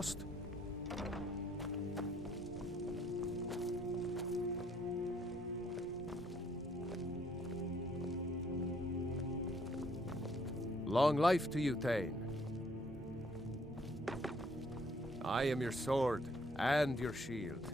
lost? Long life to you, Thane. I am your sword and your shield.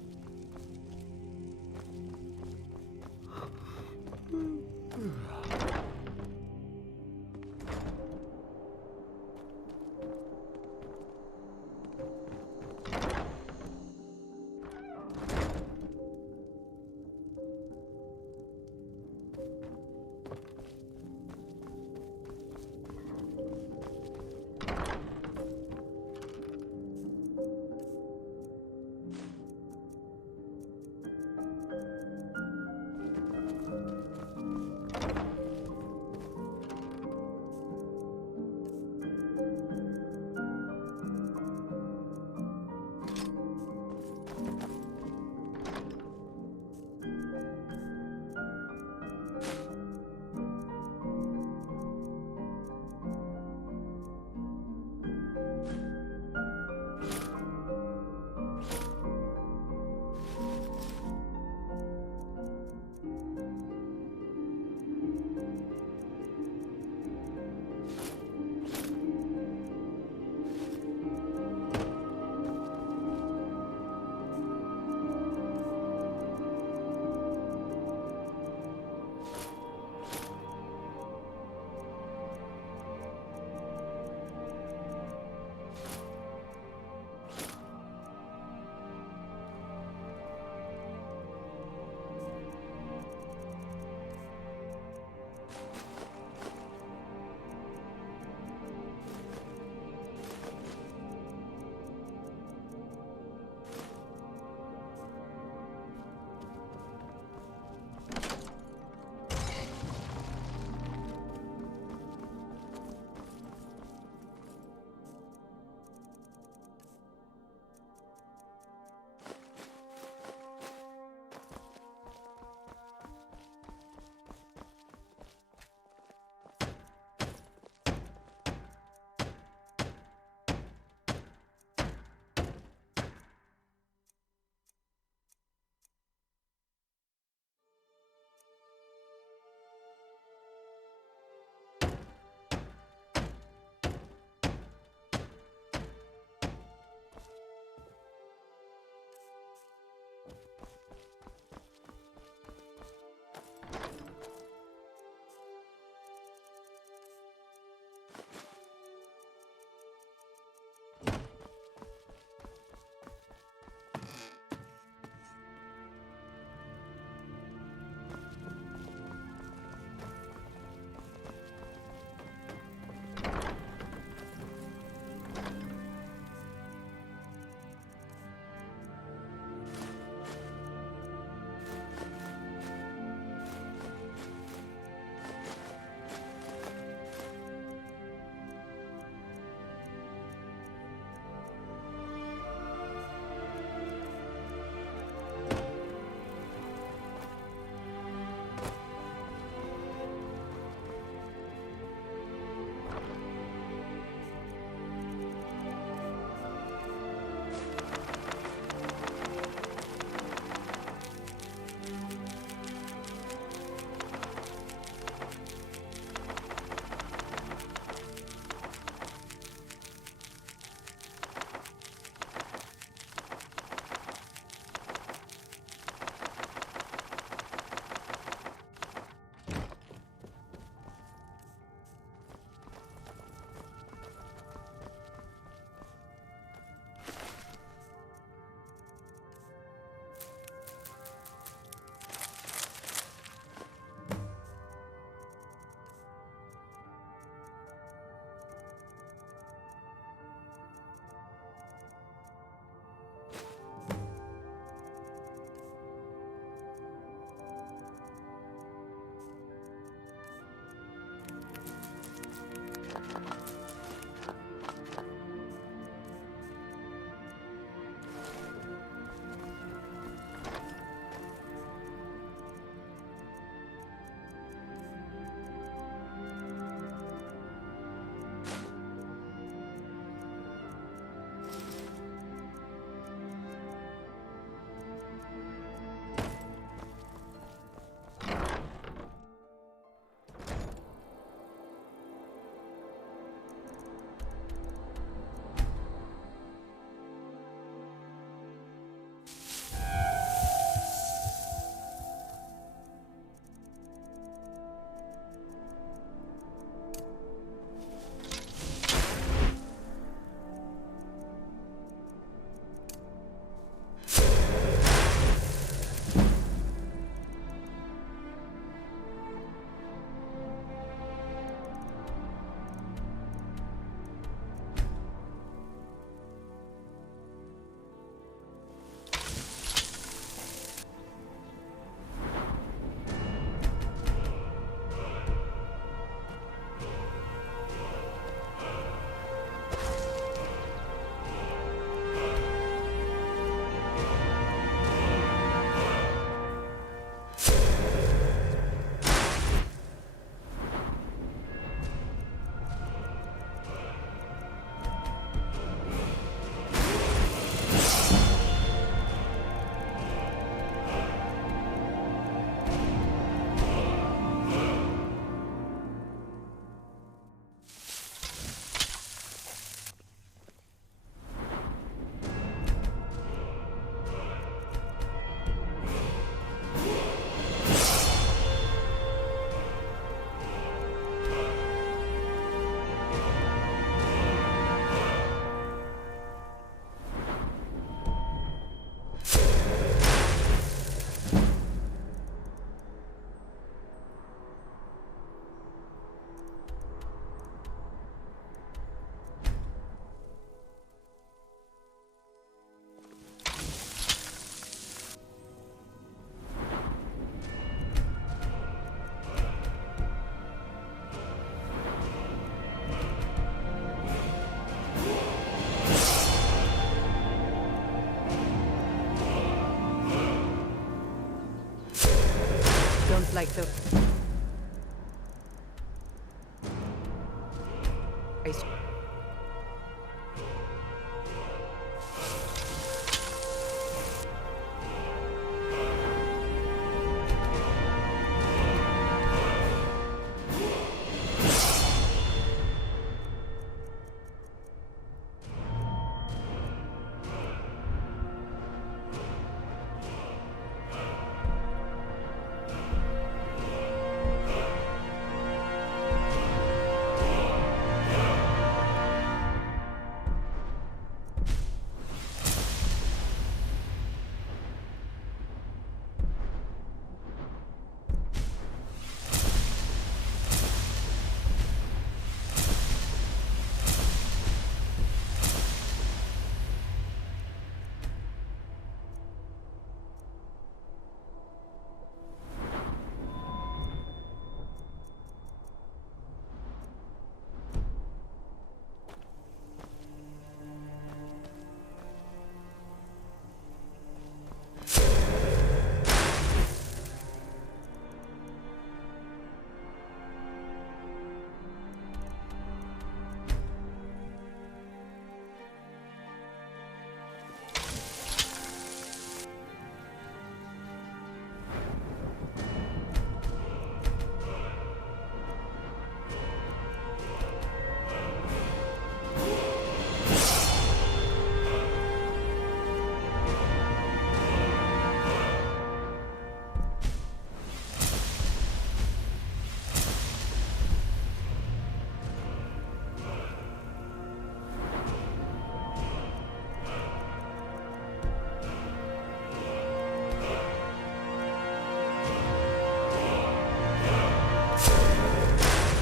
like the...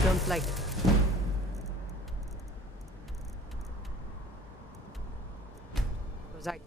Don't like it. Was I...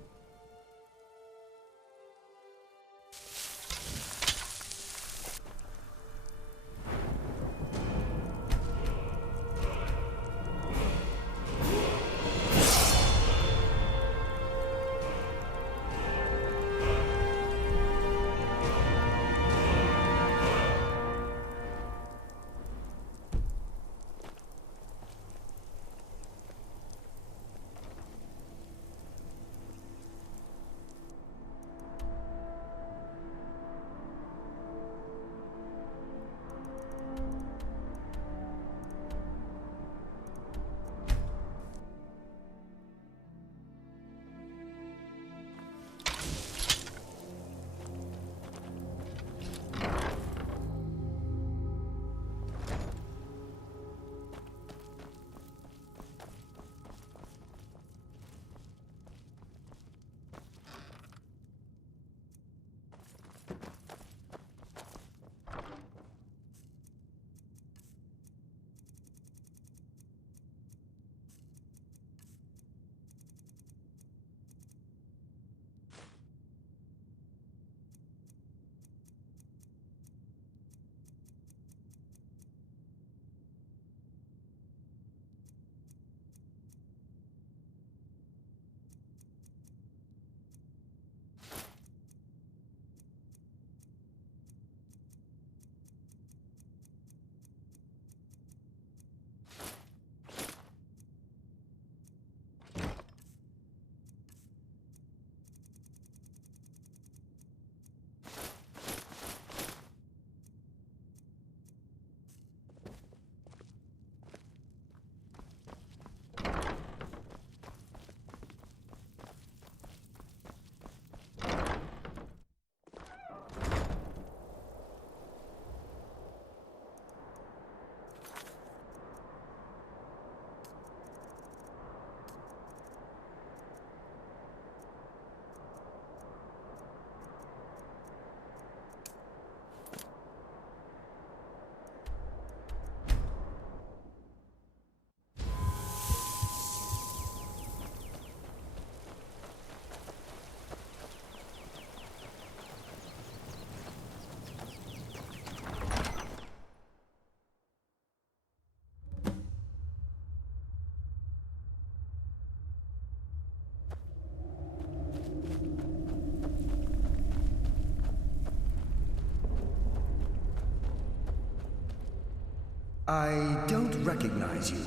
I don't recognize you,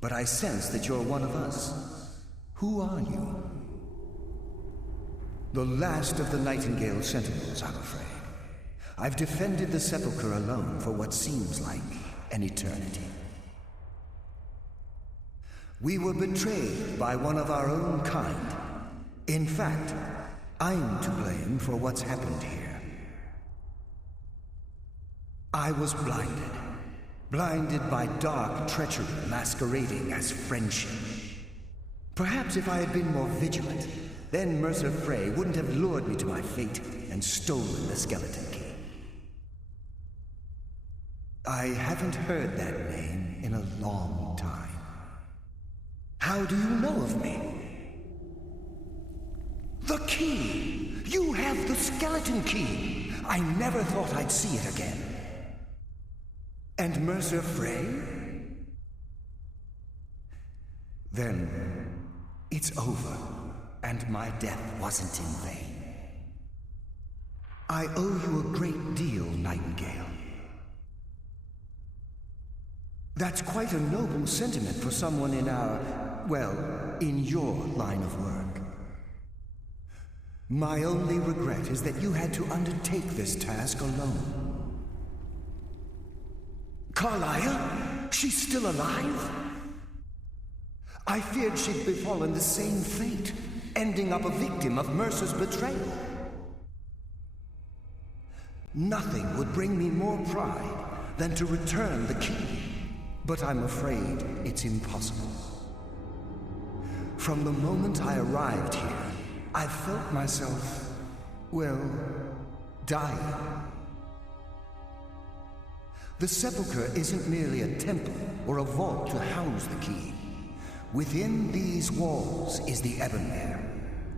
but I sense that you're one of us. Who are you? The last of the Nightingale Sentinels, I'm afraid. I've defended the Sepulchre alone for what seems like an eternity. We were betrayed by one of our own kind. In fact, I'm to blame for what's happened here. I was blinded. Blinded by dark treachery masquerading as friendship. Perhaps if I had been more vigilant, then Mercer Frey wouldn't have lured me to my fate and stolen the skeleton key. I haven't heard that name in a long time. How do you know of me? The key! You have the skeleton key! I never thought I'd see it again. And Mercer Frey? Then it's over, and my death wasn't in vain. I owe you a great deal, Nightingale. That's quite a noble sentiment for someone in in your line of work. My only regret is that you had to undertake this task alone. Carlia? She's still alive? I feared she'd befallen the same fate, ending up a victim of Mercer's betrayal. Nothing would bring me more pride than to return the key, but I'm afraid it's impossible. From the moment I arrived here, I felt myself, dying. The Sepulchre isn't merely a temple or a vault to house the key. Within these walls is the Ebonmere,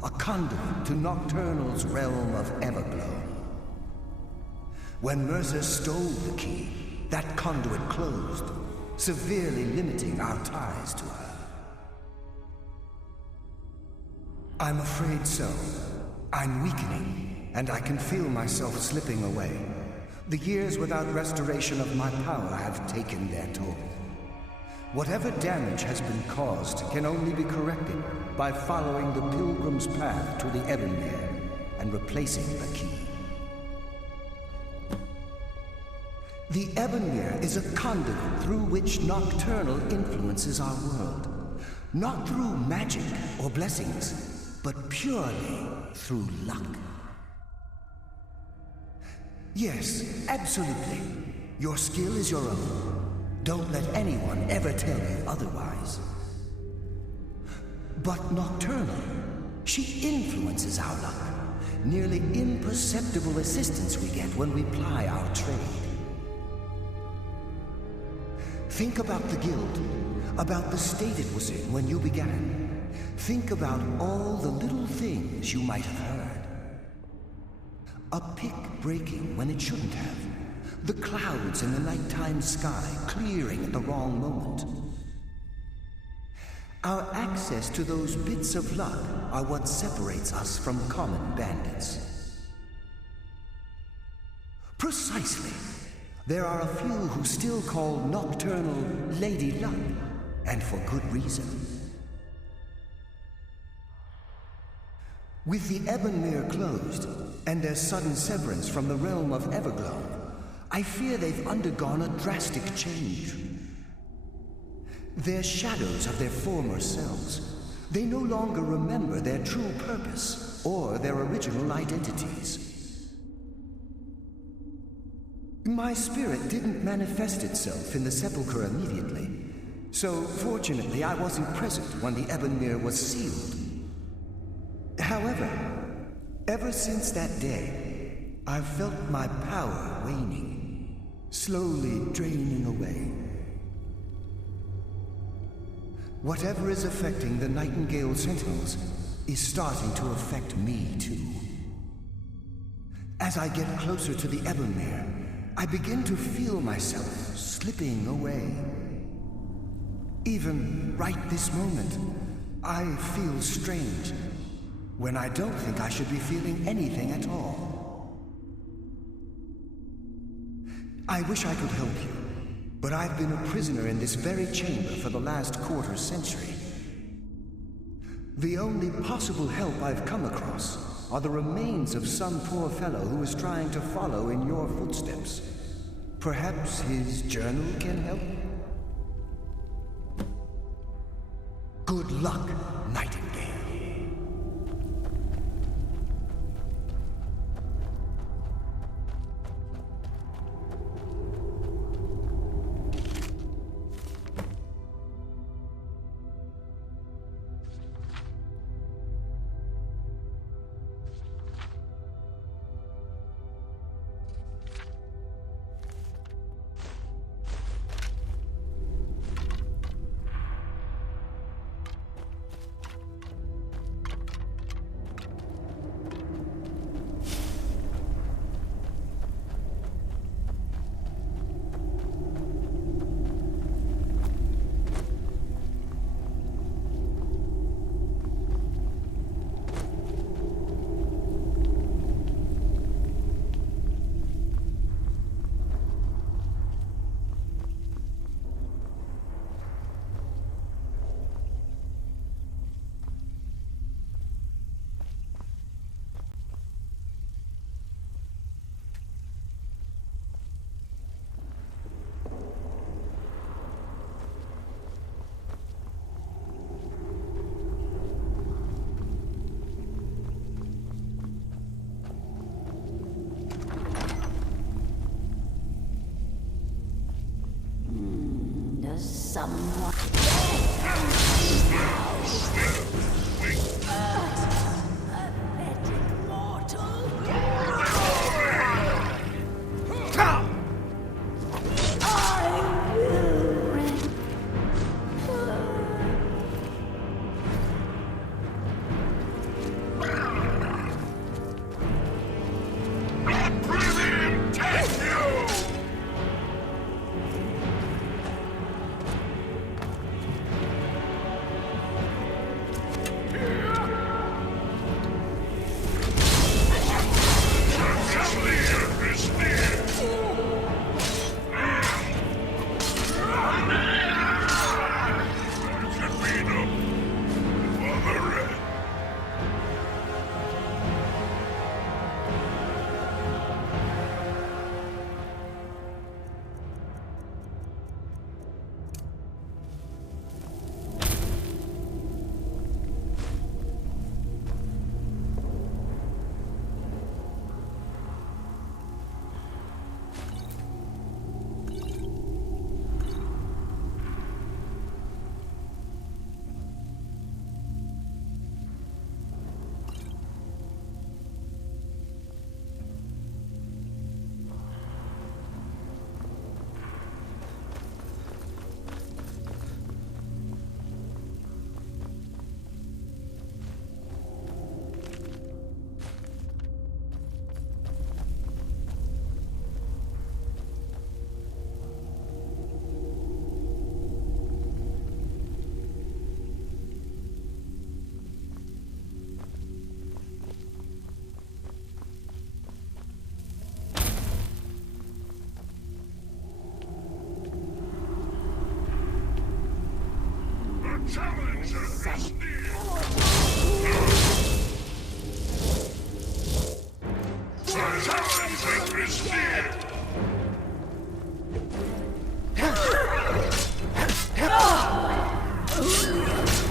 a conduit to Nocturnal's realm of Everglow. When Mercer stole the key, that conduit closed, severely limiting our ties to her. I'm afraid so. I'm weakening, and I can feel myself slipping away. The years without restoration of my power have taken their toll. Whatever damage has been caused can only be corrected by following the pilgrim's path to the Ebonmere and replacing the key. The Ebonmere is a conduit through which Nocturnal influences our world. Not through magic or blessings, but purely through luck. Yes, absolutely. Your skill is your own. Don't let anyone ever tell you otherwise. But Nocturnal, she influences our luck. Nearly imperceptible assistance we get when we ply our trade. Think about the guild, about the state it was in when you began. Think about all the little things you might have heard. A pick breaking when it shouldn't have. The clouds in the nighttime sky clearing at the wrong moment. Our access to those bits of luck are what separates us from common bandits. Precisely. There are a few who still call Nocturnal Lady Luck, and for good reason. With the Ebonmere closed, and their sudden severance from the realm of Everglow, I fear they've undergone a drastic change. They're shadows of their former selves. They no longer remember their true purpose or their original identities. My spirit didn't manifest itself in the Sepulchre immediately, so fortunately I wasn't present when the Ebonmere was sealed. However, ever since that day, I've felt my power waning, slowly draining away. Whatever is affecting the Nightingale Sentinels is starting to affect me too. As I get closer to the Ebonmere, I begin to feel myself slipping away. Even right this moment, I feel strange, when I don't think I should be feeling anything at all. I wish I could help you, But I've been a prisoner in this very chamber for the last quarter century. The only possible help I've come across are the remains of some poor fellow who is trying to follow in your footsteps. Perhaps his journal can help? Good luck, Nightingale. Someone. Pathetic mortal. I will rend.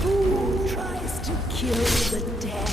Who tries to kill the dead?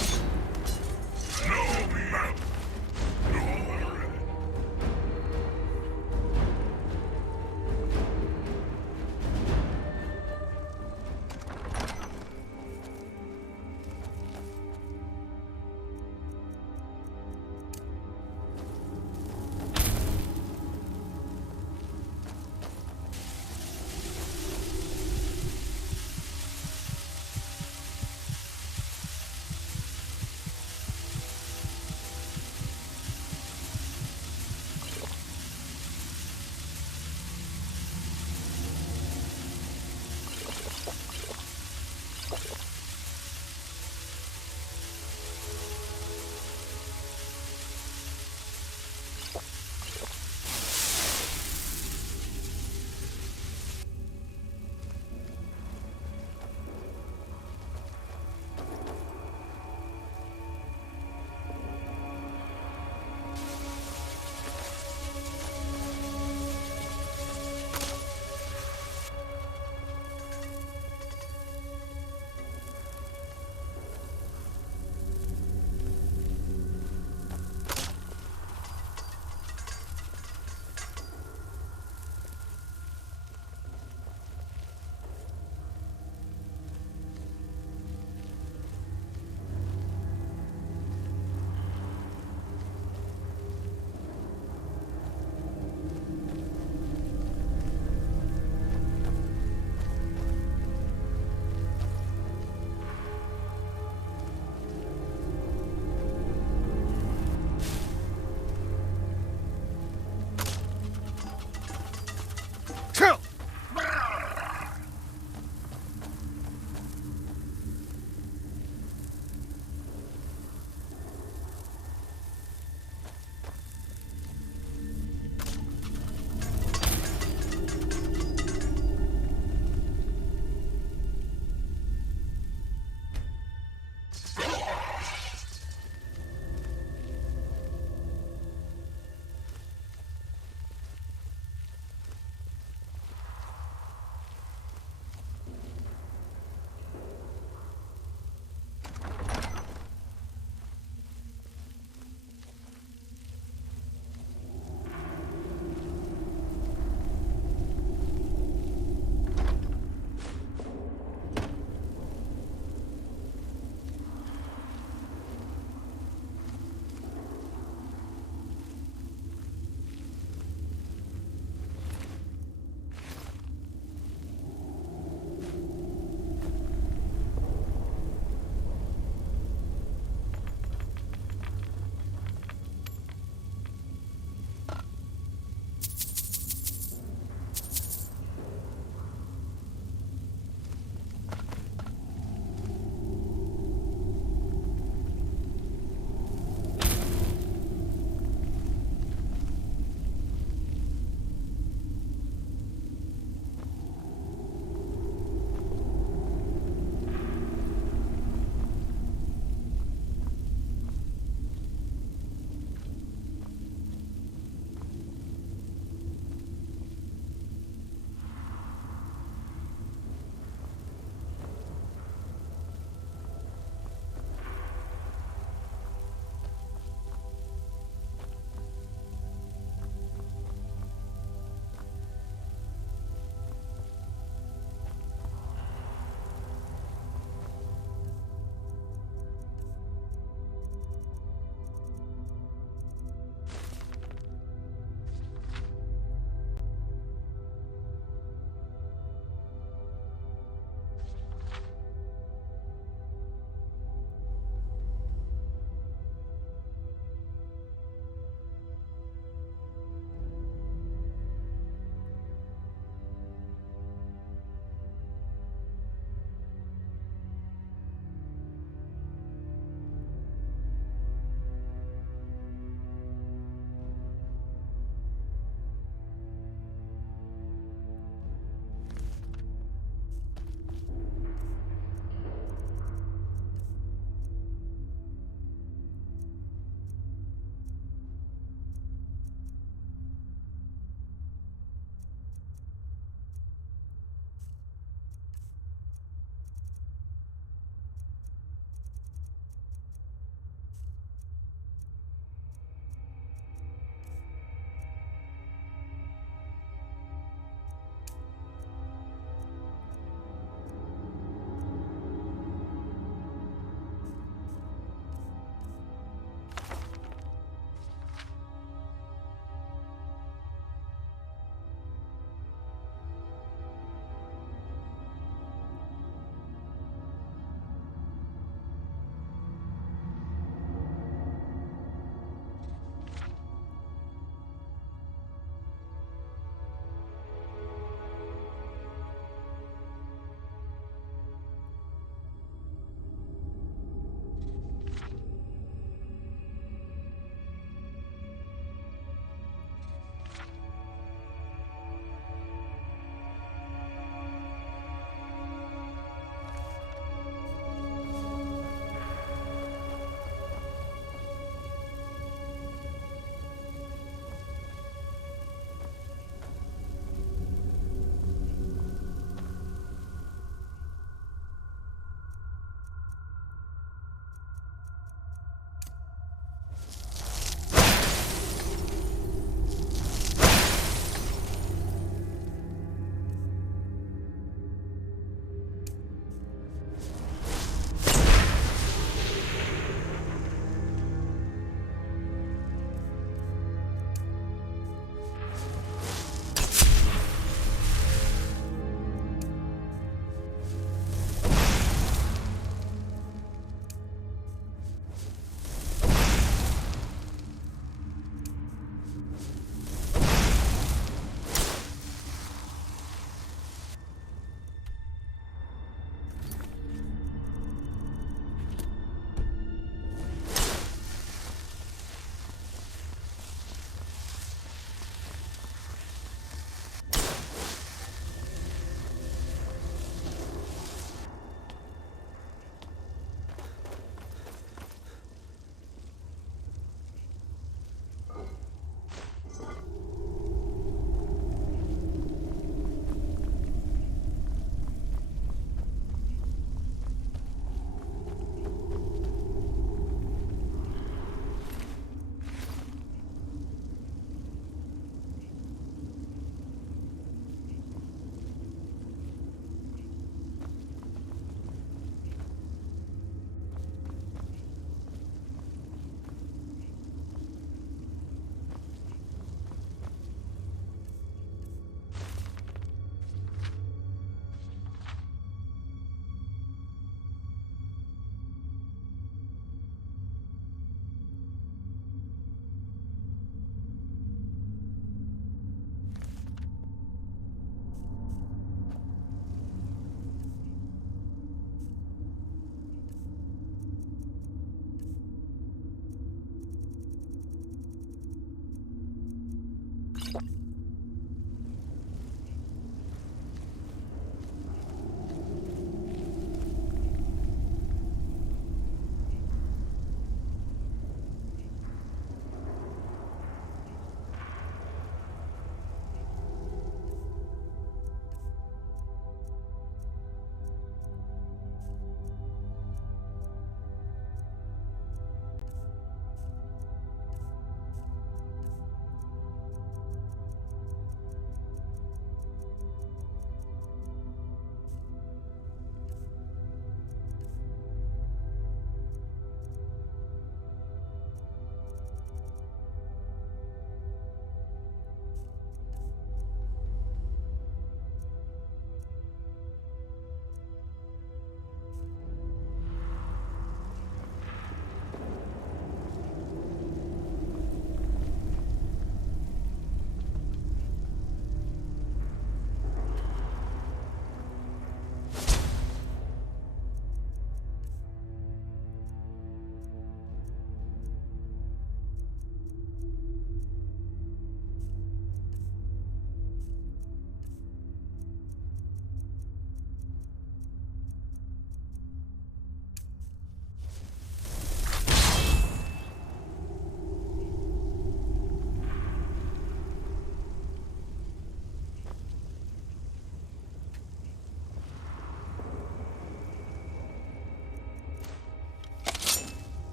Chill!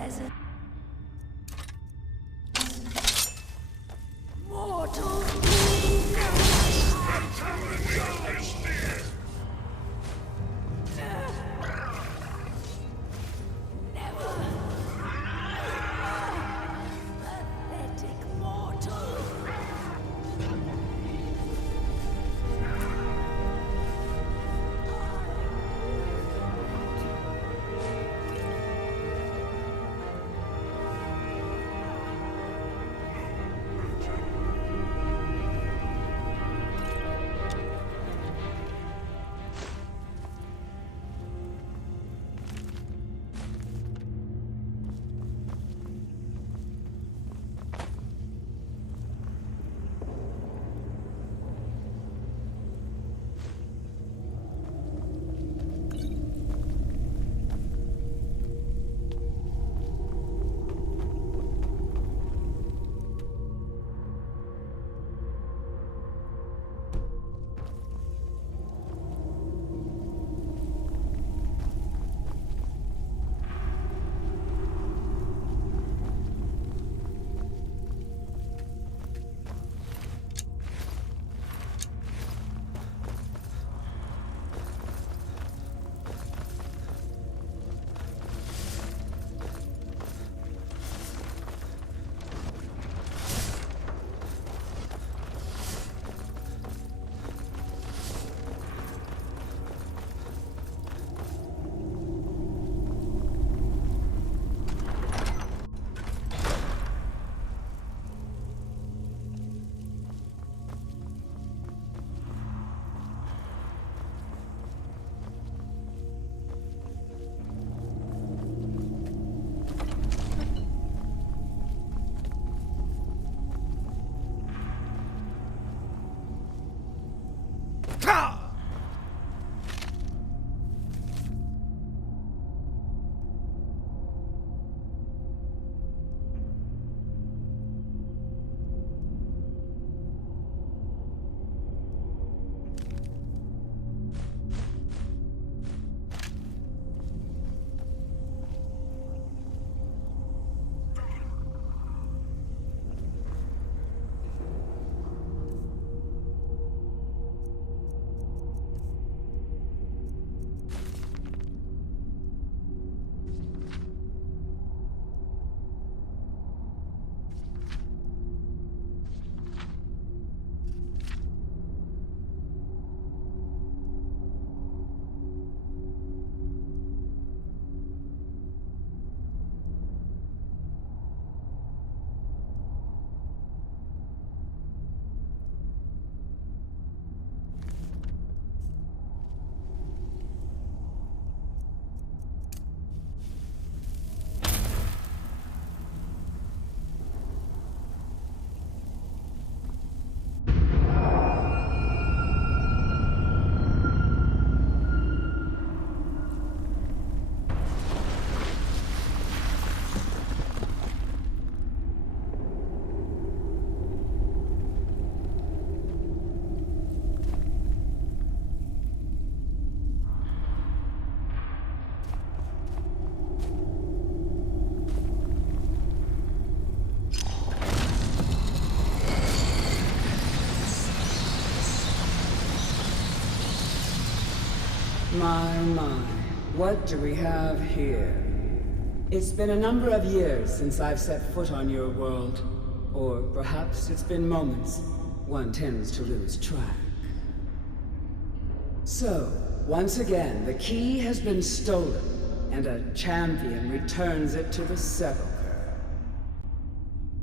as a mortal never pathetic mortal. My, what do we have here? It's been a number of years since I've set foot on your world. Or perhaps it's been moments. One tends to lose track. So, once again, the key has been stolen, and a champion returns it to the sepulchre.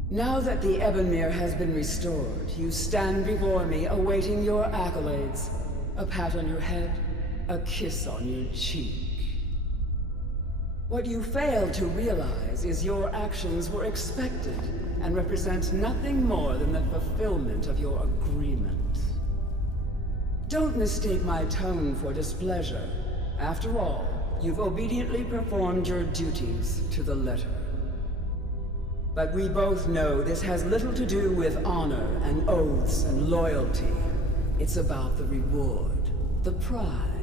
Now that the Ebonmere has been restored, you stand before me awaiting your accolades. A pat on your head, a kiss on your cheek. What you fail to realize is your actions were expected and represent nothing more than the fulfillment of your agreement. Don't mistake my tone for displeasure. After all, you've obediently performed your duties to the letter. But we both know this has little to do with honor and oaths and loyalty. It's about the reward, the prize.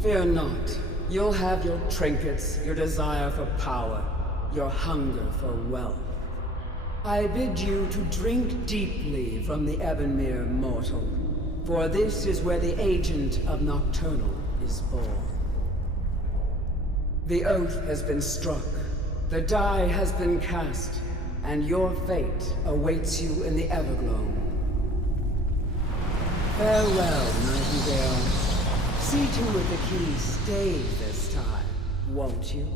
Fear not. You'll have your trinkets, your desire for power, your hunger for wealth. I bid you to drink deeply from the Ebonmere mortal, for this is where the agent of Nocturnal is born. The oath has been struck, the die has been cast, and your fate awaits you in the Everglow. Farewell, Nightingale. See to it the key stays this time, won't you?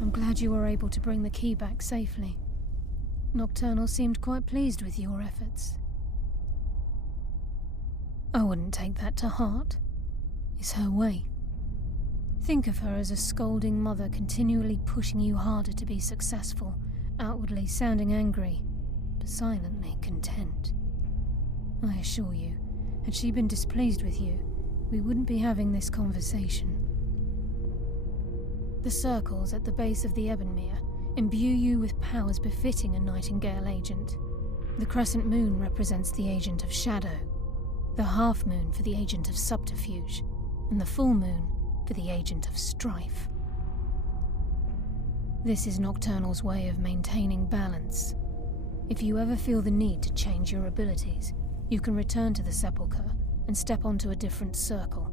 I'm glad you were able to bring the key back safely. Nocturnal seemed quite pleased with your efforts. I wouldn't take that to heart. It's her way. Think of her as a scolding mother continually pushing you harder to be successful, outwardly sounding angry, but silently content. I assure you, had she been displeased with you, we wouldn't be having this conversation. The circles at the base of the Ebonmere imbue you with powers befitting a Nightingale agent. The crescent moon represents the agent of shadow, the half moon for the agent of subterfuge, and the full moon for the agent of strife. This is Nocturnal's way of maintaining balance. If you ever feel the need to change your abilities, you can return to the Sepulchre and step onto a different circle.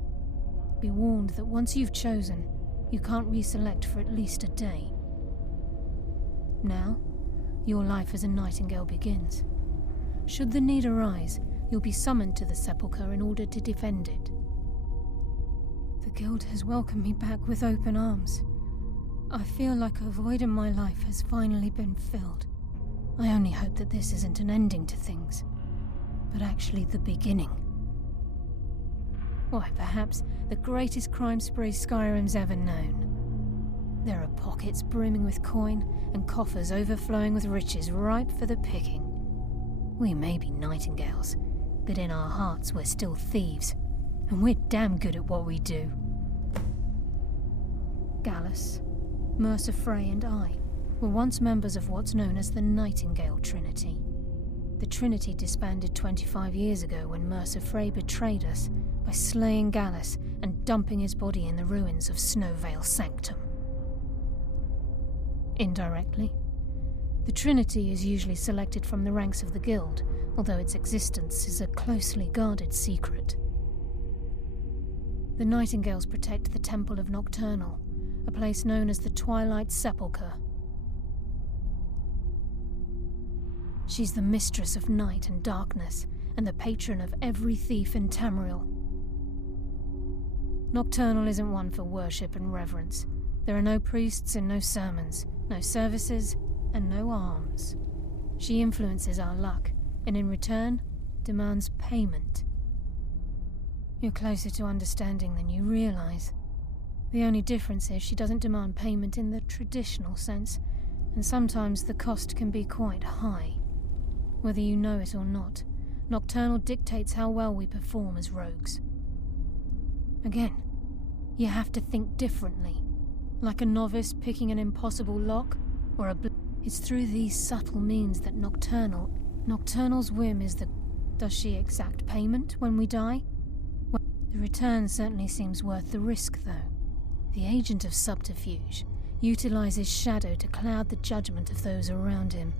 Be warned that once you've chosen, you can't reselect for at least a day. Now, your life as a Nightingale begins. Should the need arise, you'll be summoned to the Sepulchre in order to defend it. The Guild has welcomed me back with open arms. I feel like a void in my life has finally been filled. I only hope that this isn't an ending to things, but actually the beginning. Why, perhaps the greatest crime spree Skyrim's ever known. There are pockets brimming with coin and coffers overflowing with riches ripe for the picking. We may be Nightingales, but in our hearts we're still thieves, and we're damn good at what we do. Gallus, Mercer Frey and I were once members of what's known as the Nightingale Trinity. The Trinity disbanded 25 years ago when Mercer Frey betrayed us by slaying Gallus and dumping his body in the ruins of Snowvale Sanctum. Indirectly, the Trinity is usually selected from the ranks of the Guild, although its existence is a closely guarded secret. The Nightingales protect the Temple of Nocturnal, a place known as the Twilight Sepulchre. She's the mistress of night and darkness, and the patron of every thief in Tamriel. Nocturnal isn't one for worship and reverence. There are no priests and no sermons, no services, and no alms. She influences our luck, and in return, demands payment. You're closer to understanding than you realize. The only difference is she doesn't demand payment in the traditional sense, and sometimes the cost can be quite high. Whether you know it or not, Nocturnal dictates how well we perform as rogues. Again, you have to think differently. Like a novice picking an impossible lock, or it's through these subtle means that Nocturnal's whim is does she exact payment when we die? Well, the return certainly seems worth the risk, though. The agent of subterfuge utilizes shadow to cloud the judgment of those around him.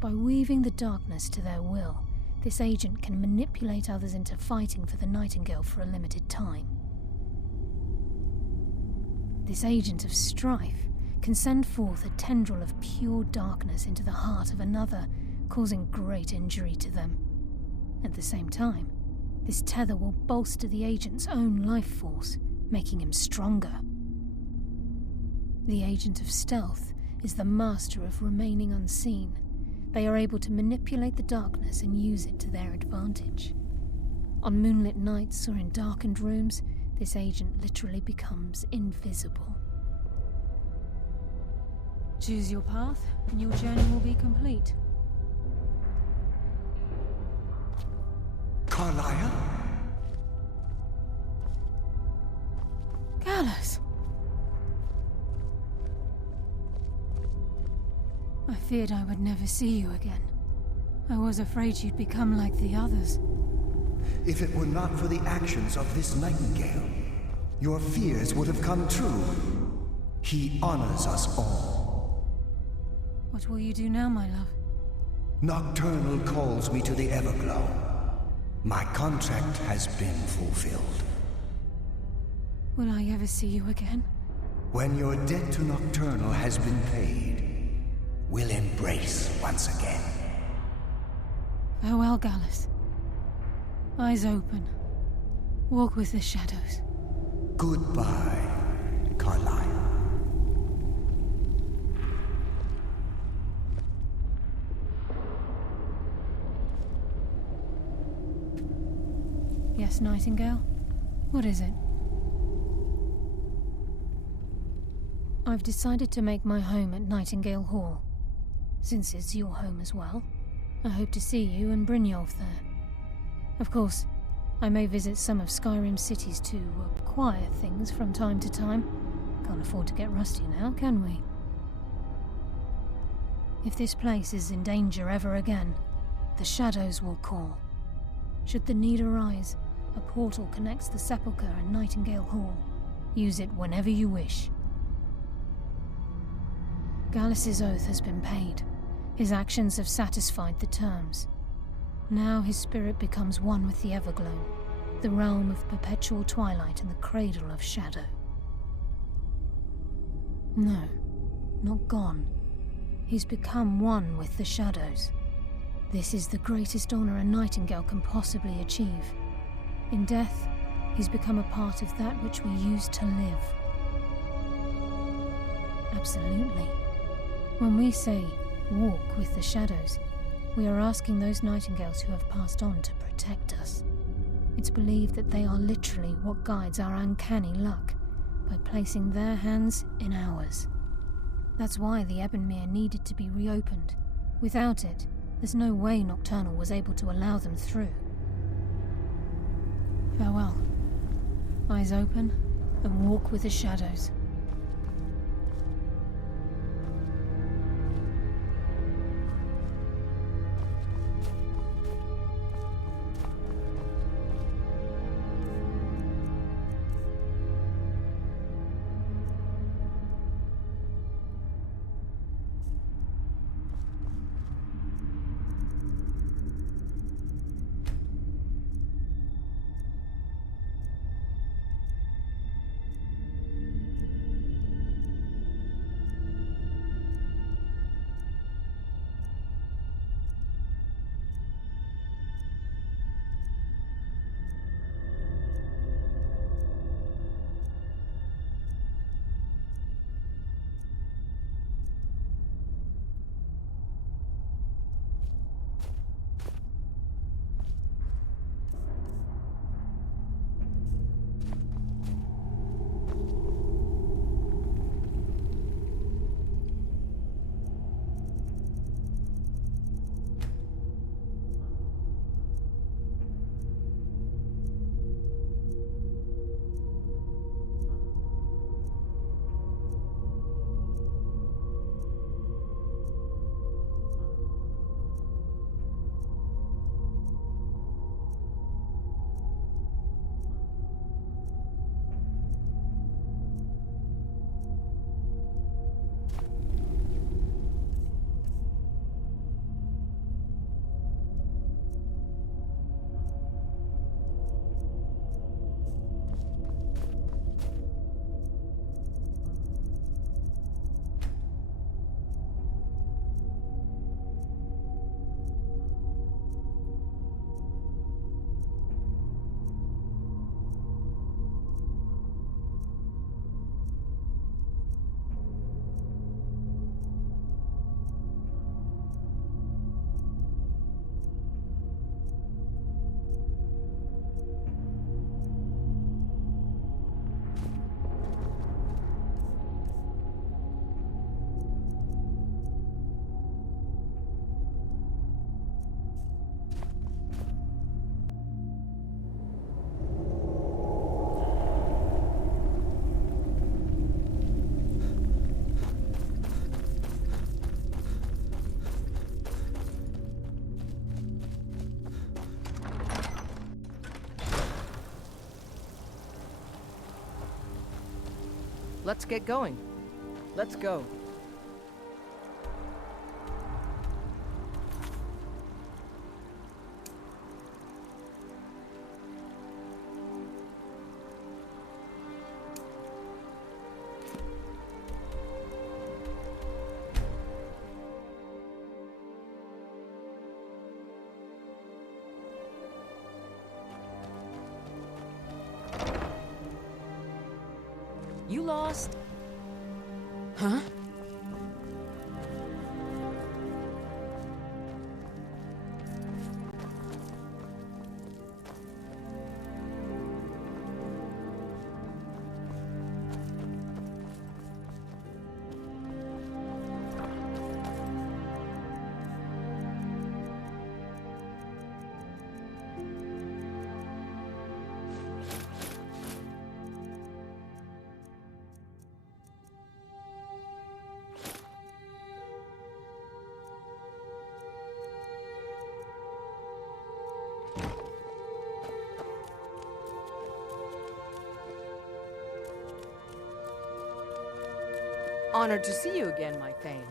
By weaving the darkness to their will, this agent can manipulate others into fighting for the Nightingale for a limited time. This agent of strife can send forth a tendril of pure darkness into the heart of another, causing great injury to them. At the same time, this tether will bolster the agent's own life force, making him stronger. The agent of stealth is the master of remaining unseen. They are able to manipulate the darkness and use it to their advantage. On moonlit nights or in darkened rooms, this agent literally becomes invisible. Choose your path, and your journey will be complete. Carlia? Gallus! I feared I would never see you again. I was afraid you'd become like the others. If it were not for the actions of this nightingale, your fears would have come true. He honors us all. What will you do now, my love? Nocturnal calls me to the Everglow. My contract has been fulfilled. Will I ever see you again? When your debt to Nocturnal has been paid, we'll embrace once again. Farewell, Gallus. Eyes open. Walk with the shadows. Goodbye, Carlyle. Yes, Nightingale? What is it? I've decided to make my home at Nightingale Hall. Since it's your home as well, I hope to see you and Brynjolf there. Of course, I may visit some of Skyrim City's to acquire things from time to time. Can't afford to get rusty now, can we? If this place is in danger ever again, the shadows will call. Should the need arise, a portal connects the Sepulchre and Nightingale Hall. Use it whenever you wish. Gallus's oath has been paid. His actions have satisfied the terms. Now his spirit becomes one with the Everglow, the realm of perpetual twilight and the cradle of shadow. No, not gone. He's become one with the shadows. This is the greatest honor a Nightingale can possibly achieve. In death, he's become a part of that which we used to live. Absolutely. When we say, walk with the shadows, we are asking those Nightingales who have passed on to protect us. It's believed that they are literally what guides our uncanny luck, by placing their hands in ours. That's why the Ebonmere needed to be reopened. Without it, there's no way Nocturnal was able to allow them through. Farewell. Eyes open, and walk with the shadows. let's get going. Let's go. You lost? Huh? Honored to see you again, my Thane.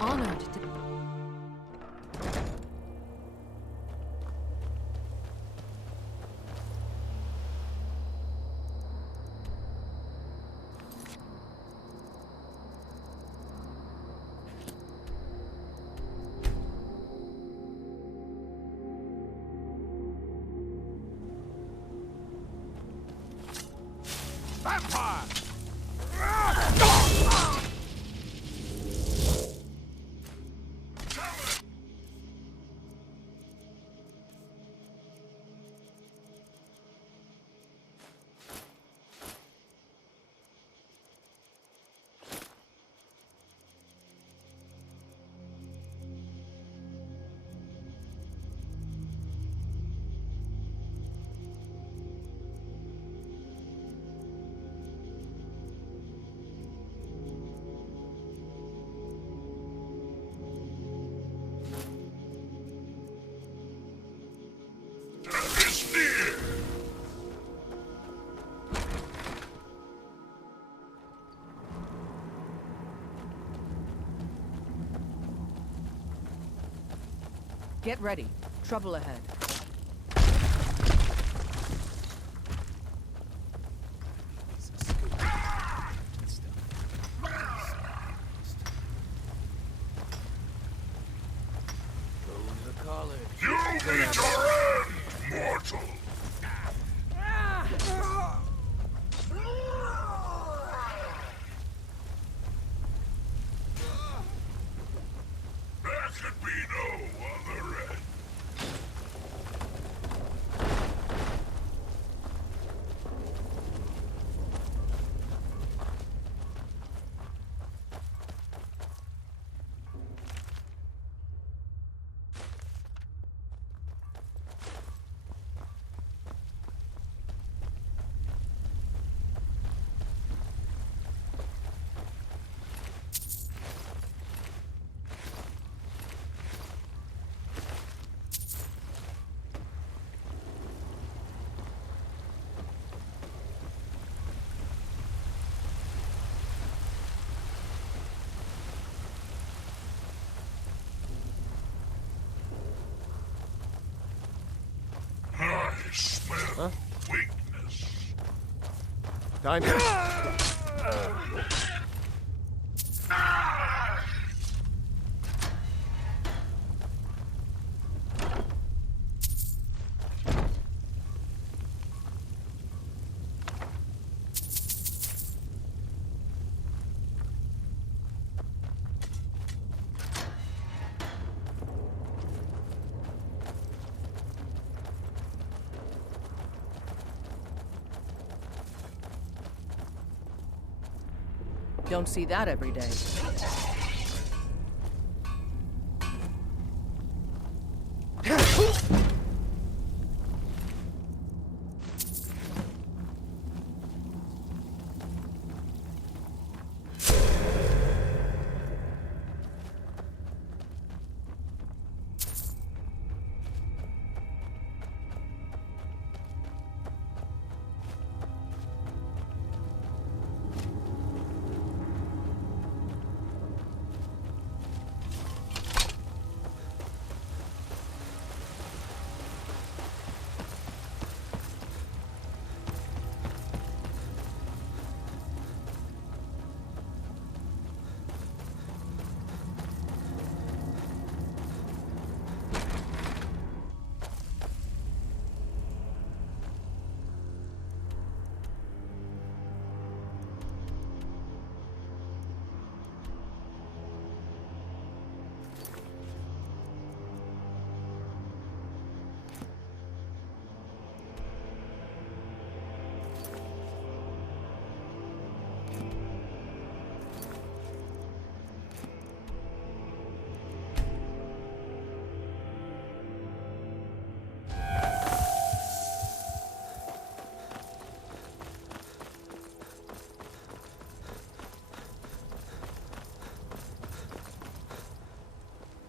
Honored to... Vampire! Get ready. Trouble ahead. Huh? Weakness. Time. Don't see that every day.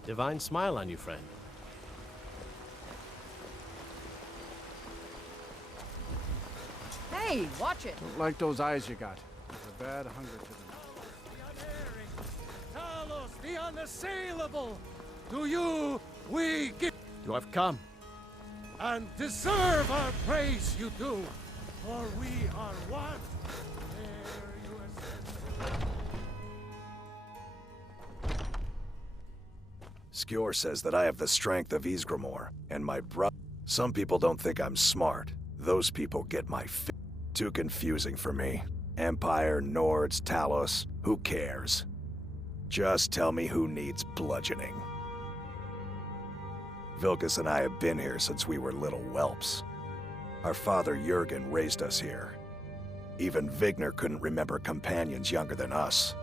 Divine smile on you, friend. Hey, watch it. Don't like those eyes you got. There's a bad hunger to them. Talos, the unassailable! To you we give. You have come, and deserve our praise you do, for we are one. There you ascend. Skjor says that I have the strength of Ysgramor, and my brother. Some people don't think I'm smart. Those people get my too confusing for me. Empire, Nords, Talos, who cares? Just tell me who needs bludgeoning. Vilkas and I have been here since we were little whelps. Our father Jurgen raised us here. Even Vigner couldn't remember companions younger than us.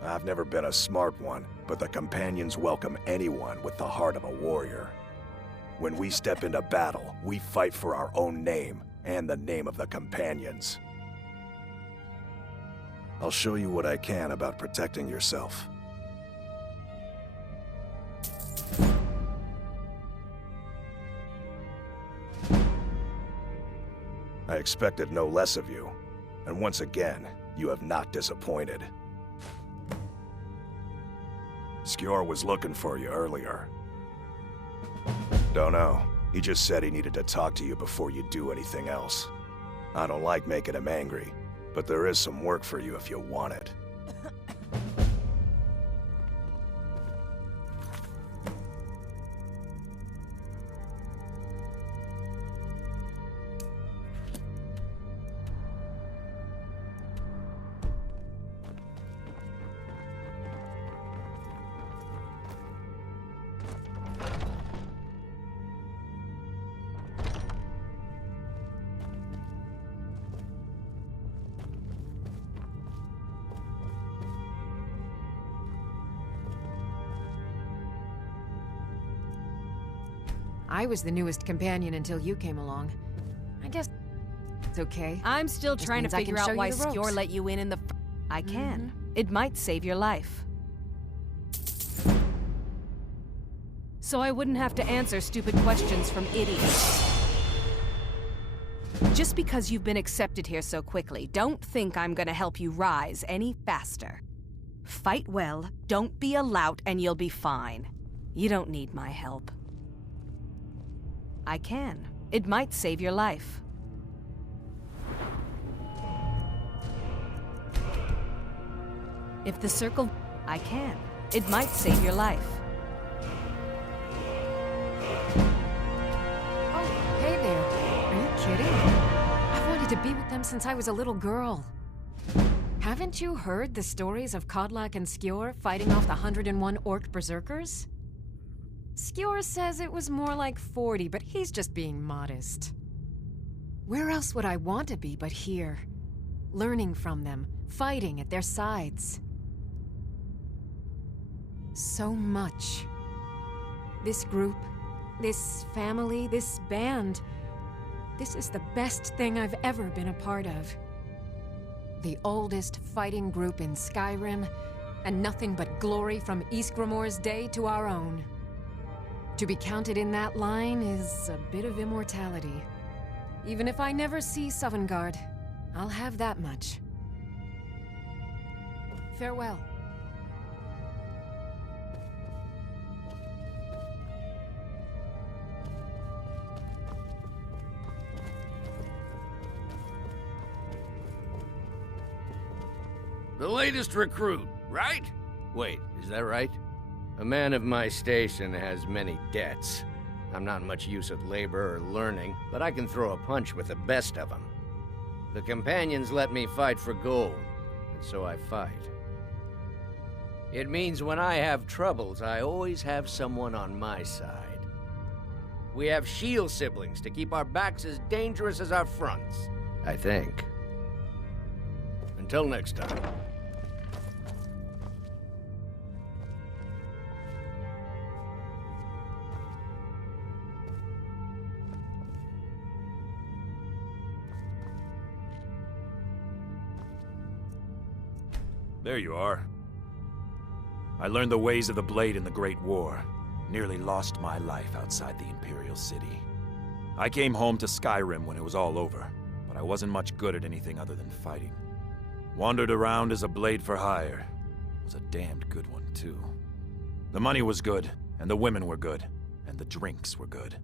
I've never been a smart one, but the companions welcome anyone with the heart of a warrior. When we step into battle, we fight for our own name and the name of the companions. I'll show you what I can about protecting yourself. I expected no less of you, and once again, you have not disappointed. Skjor was looking for you earlier. Don't know. He just said he needed to talk to you before you do anything else. I don't like making him angry, but there is some work for you if you want it. I was the newest companion until you came along. I guess it's okay. I'm still Just trying to means I can figure out show why you the ropes. Skjor let you in the. I can. It might save your life. So I wouldn't have to answer stupid questions from idiots. Just because you've been accepted here so quickly, don't think I'm gonna help you rise any faster. Fight well, don't be a lout, and you'll be fine. You don't need my help. I can. It might save your life. If the circle... I can. It might save your life. Oh, hey there. Are you kidding? I've wanted to be with them since I was a little girl. Haven't you heard the stories of Kodlak and Skjor fighting off the 101 orc berserkers? Skjor says it was more like 40, but he's just being modest. Where else would I want to be but here? Learning from them, fighting at their sides. So much. This group, this family, this band. This is the best thing I've ever been a part of. The oldest fighting group in Skyrim, and nothing but glory from Ysgramor's day to our own. To be counted in that line is a bit of immortality. Even if I never see Sovngarde, I'll have that much. Farewell. The latest recruit, right? Wait, is that right? A man of my station has many debts. I'm not much use at labor or learning, but I can throw a punch with the best of them. The companions let me fight for gold, and so I fight. It means when I have troubles, I always have someone on my side. We have shield siblings to keep our backs as dangerous as our fronts, I think. Until next time. There you are. I learned the ways of the blade in the Great War. Nearly lost my life outside the Imperial City. I came home to Skyrim when it was all over, but I wasn't much good at anything other than fighting. Wandered around as a blade for hire. Was a damned good one, too. The money was good, and the women were good, and the drinks were good.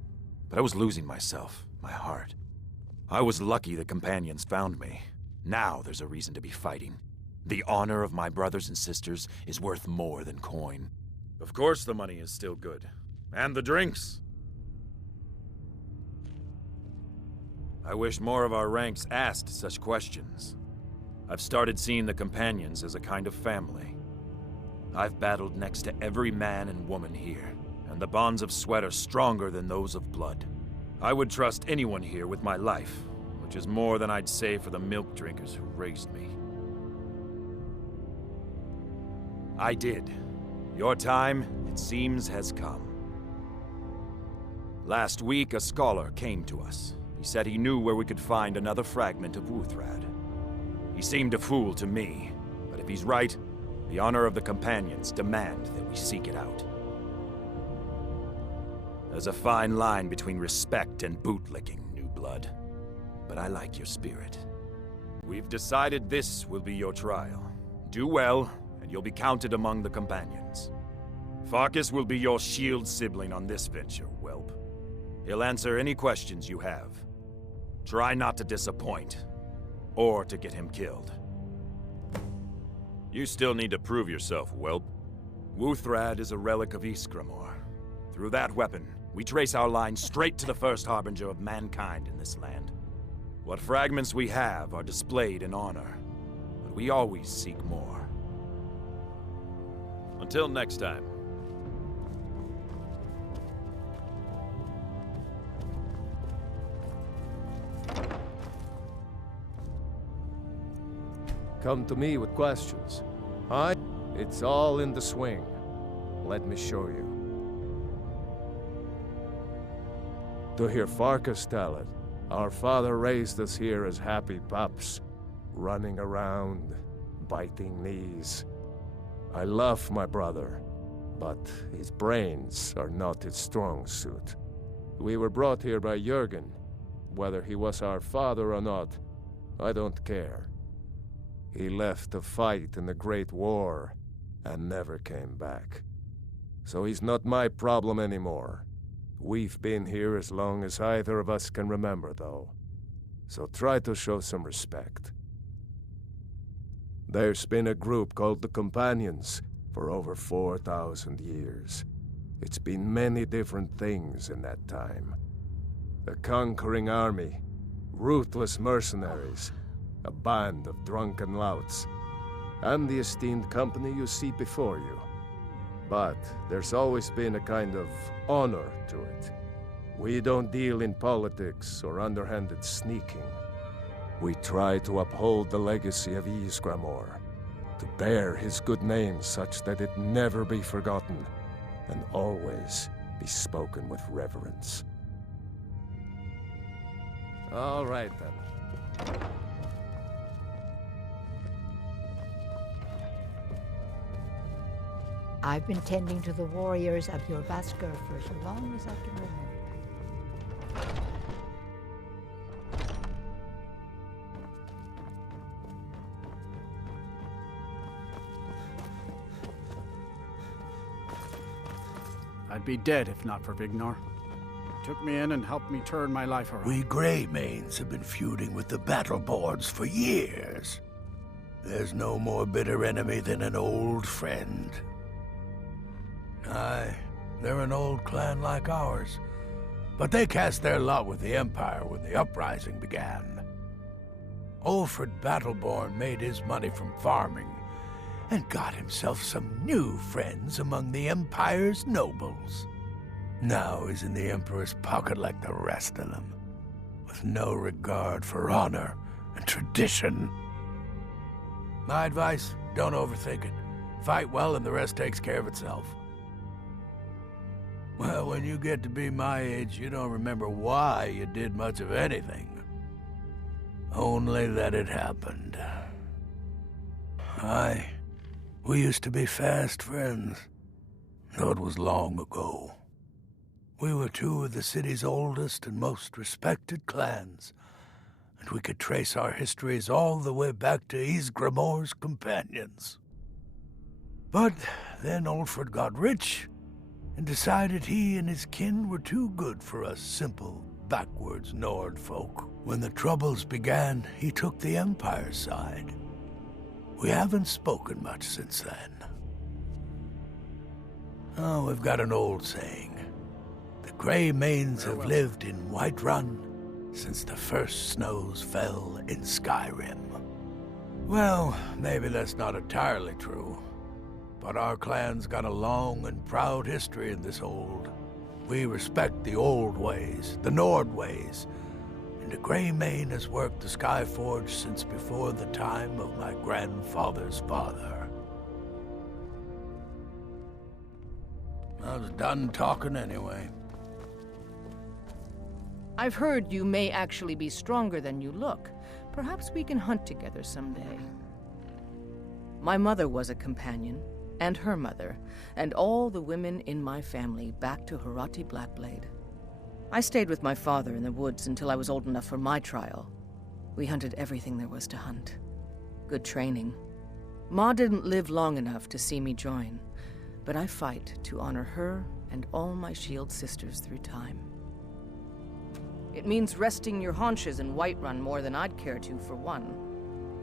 But I was losing myself, my heart. I was lucky the companions found me. Now there's a reason to be fighting. The honor of my brothers and sisters is worth more than coin. Of course the money is still good. And the drinks. I wish more of our ranks asked such questions. I've started seeing the companions as a kind of family. I've battled next to every man and woman here, and the bonds of sweat are stronger than those of blood. I would trust anyone here with my life, which is more than I'd say for the milk drinkers who raised me. I did. Your time, it seems, has come. Last week, a scholar came to us. He said he knew where we could find another fragment of Wuthrad. He seemed a fool to me, but if he's right, the honor of the companions demand that we seek it out. There's a fine line between respect and bootlicking, new blood. But I like your spirit. We've decided this will be your trial. Do well, and you'll be counted among the companions. Farkas will be your shield sibling on this venture, whelp. He'll answer any questions you have. Try not to disappoint, or to get him killed. You still need to prove yourself, whelp. Wuthrad is a relic of Ysgramor. Through that weapon, we trace our line straight to the first harbinger of mankind in this land. What fragments we have are displayed in honor, but we always seek more. Until next time. Come to me with questions. It's all in the swing. Let me show you. To hear Farkas tell it, our father raised us here as happy pups, running around, biting knees. I love my brother, but his brains are not his strong suit. We were brought here by Jürgen. Whether he was our father or not, I don't care. He left to fight in the Great War and never came back. So he's not my problem anymore. We've been here as long as either of us can remember, though. So try to show some respect. There's been a group called the Companions for over 4,000 years. It's been many different things in that time. A conquering army, ruthless mercenaries, a band of drunken louts, and the esteemed company you see before you. But there's always been a kind of honor to it. We don't deal in politics or underhanded sneaking. We try to uphold the legacy of Ysgramor, to bear his good name such that it never be forgotten, and always be spoken with reverence. All right, then. I've been tending to the warriors of your Vasker for as long as I can remember. I'd be dead if not for Vignor. Took me in and helped me turn my life around. We Greymanes have been feuding with the Battleborns for years. There's no more bitter enemy than an old friend. Aye, they're an old clan like ours, but they cast their lot with the Empire when the uprising began. Ulfred Battleborn made his money from farming, and got himself some new friends among the Empire's nobles. Now he's in the Emperor's pocket like the rest of them, with no regard for honor and tradition. My advice, don't overthink it. Fight well and the rest takes care of itself. Well, when you get to be my age, you don't remember why you did much of anything. Only that it happened. Aye, We used to be fast friends, though it was long ago. We were two of the city's oldest and most respected clans, and we could trace our histories all the way back to Ysgramor's companions. But then Ulfred got rich and decided he and his kin were too good for us simple, backwards Nord folk. When the Troubles began, he took the Empire's side. We haven't spoken much since then. Oh, we've got an old saying. The Grey Manes have lived in Whiterun since the first snows fell in Skyrim. Well, maybe that's not entirely true, but our clan's got a long and proud history in this old. We respect the old ways, the Nord ways, and the Grey Mane has worked the Skyforge since before the time of my grandfather's father. I was done talking anyway. I've heard you may actually be stronger than you look. Perhaps we can hunt together someday. My mother was a companion, and her mother, and all the women in my family back to Harati Blackblade. I stayed with my father in the woods until I was old enough for my trial. We hunted everything there was to hunt. Good training. Ma didn't live long enough to see me join, but I fight to honor her and all my shield sisters through time. It means resting your haunches in Whiterun more than I'd care to, for one.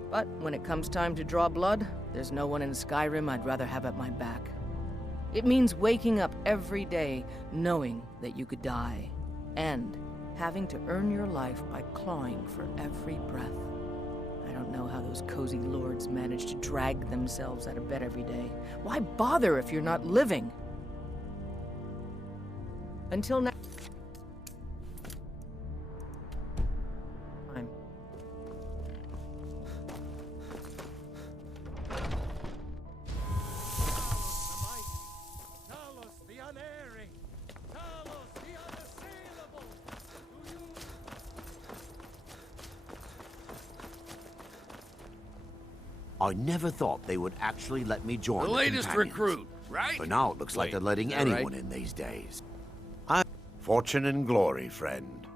But when it comes time to draw blood, there's no one in Skyrim I'd rather have at my back. It means waking up every day knowing that you could die, and having to earn your life by clawing for every breath. I don't know how those cozy lords manage to drag themselves out of bed every day. Why bother if you're not living? Until now. I never thought they would actually let me join the latest recruit, right? But now it looks like they're letting anyone in these days. Fortune and glory, friend.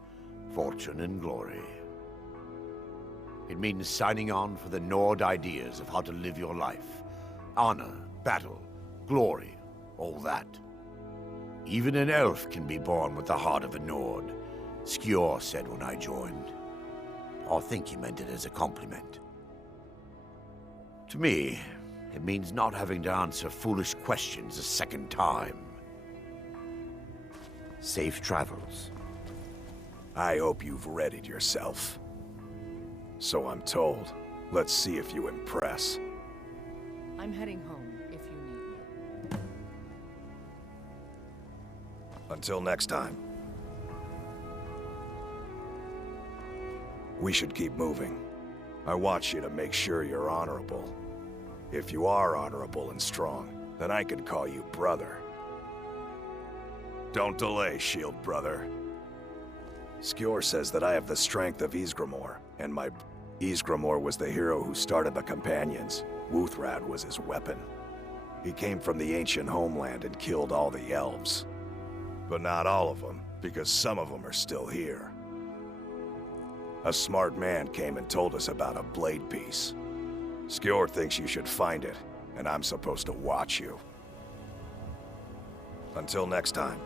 Fortune and glory. It means signing on for the Nord ideas of how to live your life. Honor, battle, glory, all that. Even an elf can be born with the heart of a Nord, Skjor said when I joined. I think he meant it as a compliment. To me, it means not having to answer foolish questions a second time. Safe travels. I hope you've readied yourself. So I'm told. Let's see if you impress. I'm heading home if you need me. Until next time. We should keep moving. I want you to make sure you're honorable. If you are honorable and strong, then I can call you brother. Don't delay, Shield Brother. Skjor says that I have the strength of Ysgramor, and my Ysgramor was the hero who started the Companions. Wuthrad was his weapon. He came from the ancient homeland and killed all the elves. But not all of them, because some of them are still here. A smart man came and told us about a blade piece. Skjor thinks you should find it, and I'm supposed to watch you. Until next time.